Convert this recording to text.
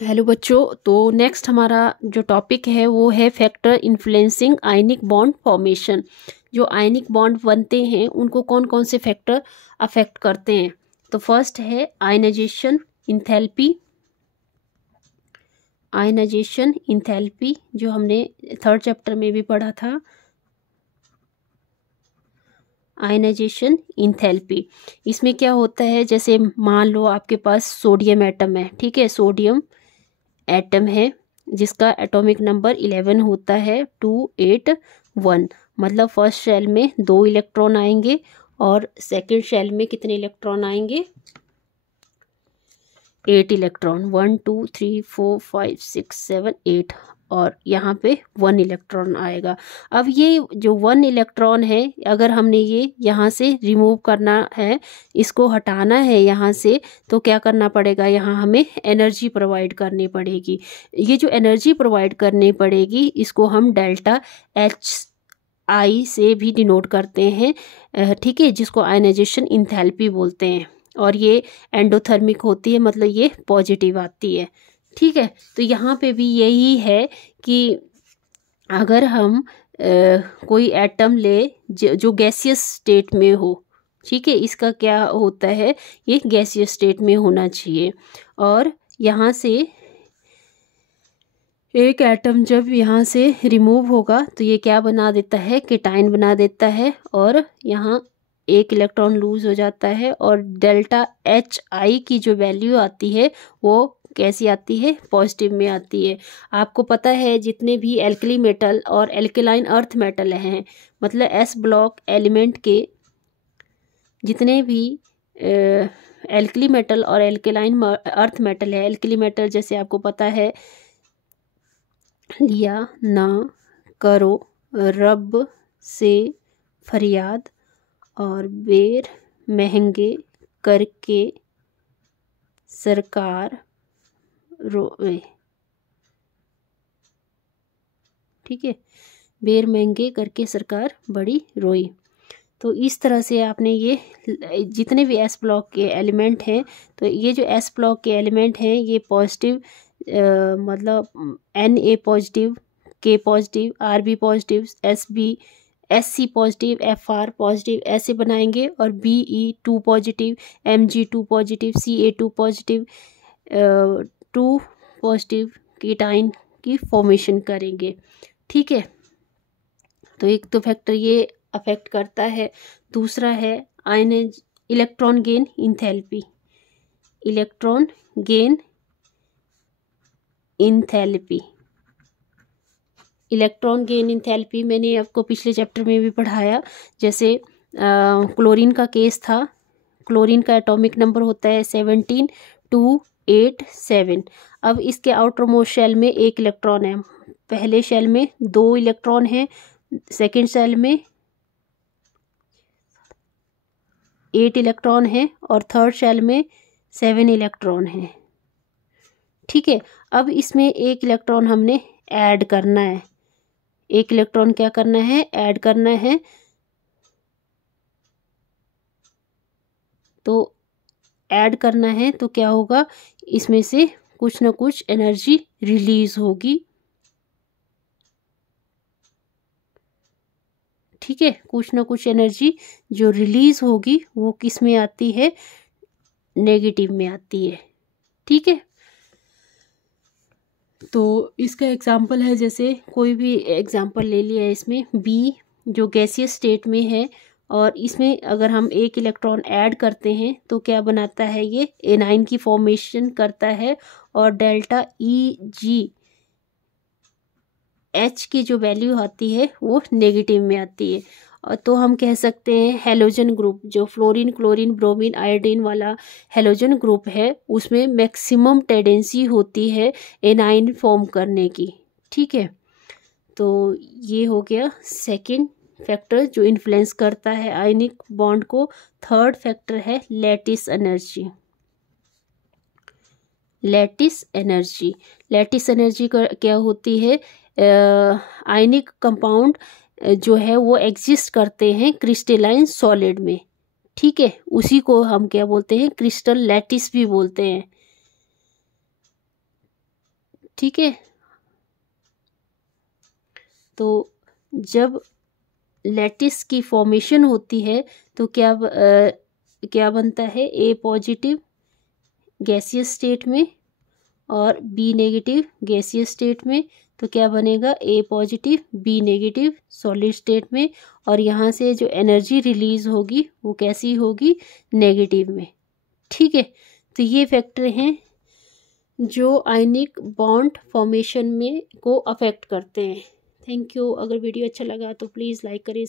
Hello बच्चों, तो next हमारा जो टॉपिक है वो है factor influencing ionic bond formation. जो आयनिक बॉन्ड बनते हैं उनको कौन कौन से फैक्टर अफेक्ट करते हैं। तो फर्स्ट है आयनाइजेशन इंथैल्पी। आयनाइजेशन इंथैल्पी जो हमने थर्ड चैप्टर में भी पढ़ा था। आयनाइजेशन इंथैल्पी, इसमें क्या होता है, जैसे मान लो आपके पास सोडियम एटम है, ठीक है, सोडियम एटम है जिसका एटॉमिक नंबर 11 होता है 281। मतलब फर्स्ट शेल में 2 इलेक्ट्रॉन आएंगे और सेकंड शेल में कितने इलेक्ट्रॉन आएंगे, 8 इलेक्ट्रॉन। 1 2 3 4 5 6 7 8 और यहाँ पे 1 इलेक्ट्रॉन आएगा। अब ये जो 1 इलेक्ट्रॉन है, अगर हमने ये यहाँ से रिमूव करना है, इसको हटाना है यहाँ से, तो क्या करना पड़ेगा, यहाँ हमें एनर्जी प्रोवाइड करनी पड़ेगी। ये जो एनर्जी प्रोवाइड करनी पड़ेगी इसको हम डेल्टा HI से भी डिनोट करते हैं, ठीक है, जिसको आयनाइजेशन इंथैल्पी बोलते हैं। और ये एंडोथर्मिक होती है, मतलब ये पॉजिटिव आती है, ठीक है। तो यहाँ पे भी यही है कि अगर हम कोई एटम ले जो गैसियस स्टेट में हो, ठीक है, इसका क्या होता है, ये गैसियस स्टेट में होना चाहिए। और यहाँ से एक एटम जब यहाँ से रिमूव होगा तो ये क्या बना देता है, केटाइन बना देता है, और यहाँ एक इलेक्ट्रॉन लूज हो जाता है। और डेल्टा HI की जो वैल्यू आती है वो कैसी आती है, पॉजिटिव में आती है। आपको पता है जितने भी एल्कली मेटल और एल्केलाइन अर्थ मेटल हैं, मतलब S ब्लॉक एलिमेंट के जितने भी एल्कली मेटल और एल्केलाइन अर्थ मेटल है, एल्कली मेटल जैसे आपको पता है, लिया ना करो रब से फरियाद और बेर महंगे करके सरकार रोए, ठीक है, बेर महंगे करके सरकार बड़ी रोई। तो इस तरह से आपने ये जितने भी S ब्लॉक के एलिमेंट हैं, तो ये जो S ब्लॉक के एलिमेंट हैं ये पॉजिटिव, मतलब Na positive, K positive, Rb positive, Sc positive, Fr positive ऐसे बनाएंगे। और Be2 positive, Mg2 positive, Ca2 positive, 2 positive cation की फॉर्मेशन करेंगे, ठीक है। तो एक तो फैक्टर ये अफेक्ट करता है। दूसरा है electron gain enthalpy. Electron gain enthalpy, electron gain enthalpy मैंने आपको पिछले चैप्टर में भी पढ़ाया। जैसे क्लोरीन का केस था, क्लोरीन का एटॉमिक नंबर होता है 17287। अब इसके आउटर मोस्ट शेल में 1 इलेक्ट्रॉन है, पहले शेल में 2 इलेक्ट्रॉन है, सेकेंड शेल में 8 इलेक्ट्रॉन है और थर्ड शेल में 7 इलेक्ट्रॉन है, ठीक है। अब इसमें 1 इलेक्ट्रॉन हमने ऐड करना है, 1 इलेक्ट्रॉन क्या करना है, ऐड करना है। तो ऐड करना है तो क्या होगा, इसमें से कुछ ना कुछ एनर्जी रिलीज होगी, ठीक है, कुछ ना कुछ एनर्जी जो रिलीज होगी वो किस में आती है, नेगेटिव में आती है, ठीक है। तो इसका एग्जांपल है, जैसे कोई भी एग्जांपल ले लिया है इसमें, बी जो गैसियस स्टेट में है और इसमें अगर हम 1 इलेक्ट्रॉन ऐड करते हैं तो क्या बनाता है, ये एनाइन की फॉर्मेशन करता है। और डेल्टा EgH की जो वैल्यू आती है वो नेगेटिव में आती है। और तो हम कह सकते हैं हेलोजन ग्रुप, जो फ्लोरीन क्लोरीन ब्रोमीन आयोडीन वाला हेलोजन ग्रुप है, उसमें मैक्सिमम टेंडेंसी होती है एनाइन फॉर्म करने की, ठीक है। तो ये हो गया सेकंड फैक्टर जो इन्फ्लुएंस करता है आयनिक बॉन्ड को। थर्ड फैक्टर है lattice energy. Lattice energy, lattice energy क्या होती है, आयनिक कंपाउंड जो है वो एग्जिस्ट करते हैं क्रिस्टलाइन सॉलिड में, ठीक है, उसी को हम क्या बोलते हैं, क्रिस्टल लैटिस भी बोलते हैं। ठीक है। तो जब लैटिस की फॉर्मेशन होती है तो क्या बनता है, ए पॉजिटिव गैसियस स्टेट में और बी नेगेटिव गैसियस स्टेट में। तो क्या बनेगा, A positive B negative solid state में। और यहाँ से जो एनर्जी रिलीज होगी वो कैसी होगी, नेगेटिव में। ठीक है। तो ये फैक्टर हैं जो आयनिक बॉन्ड फॉर्मेशन में को अफेक्ट करते हैं। Thank you. अगर वीडियो अच्छा लगा तो प्लीज़ लाइक करें,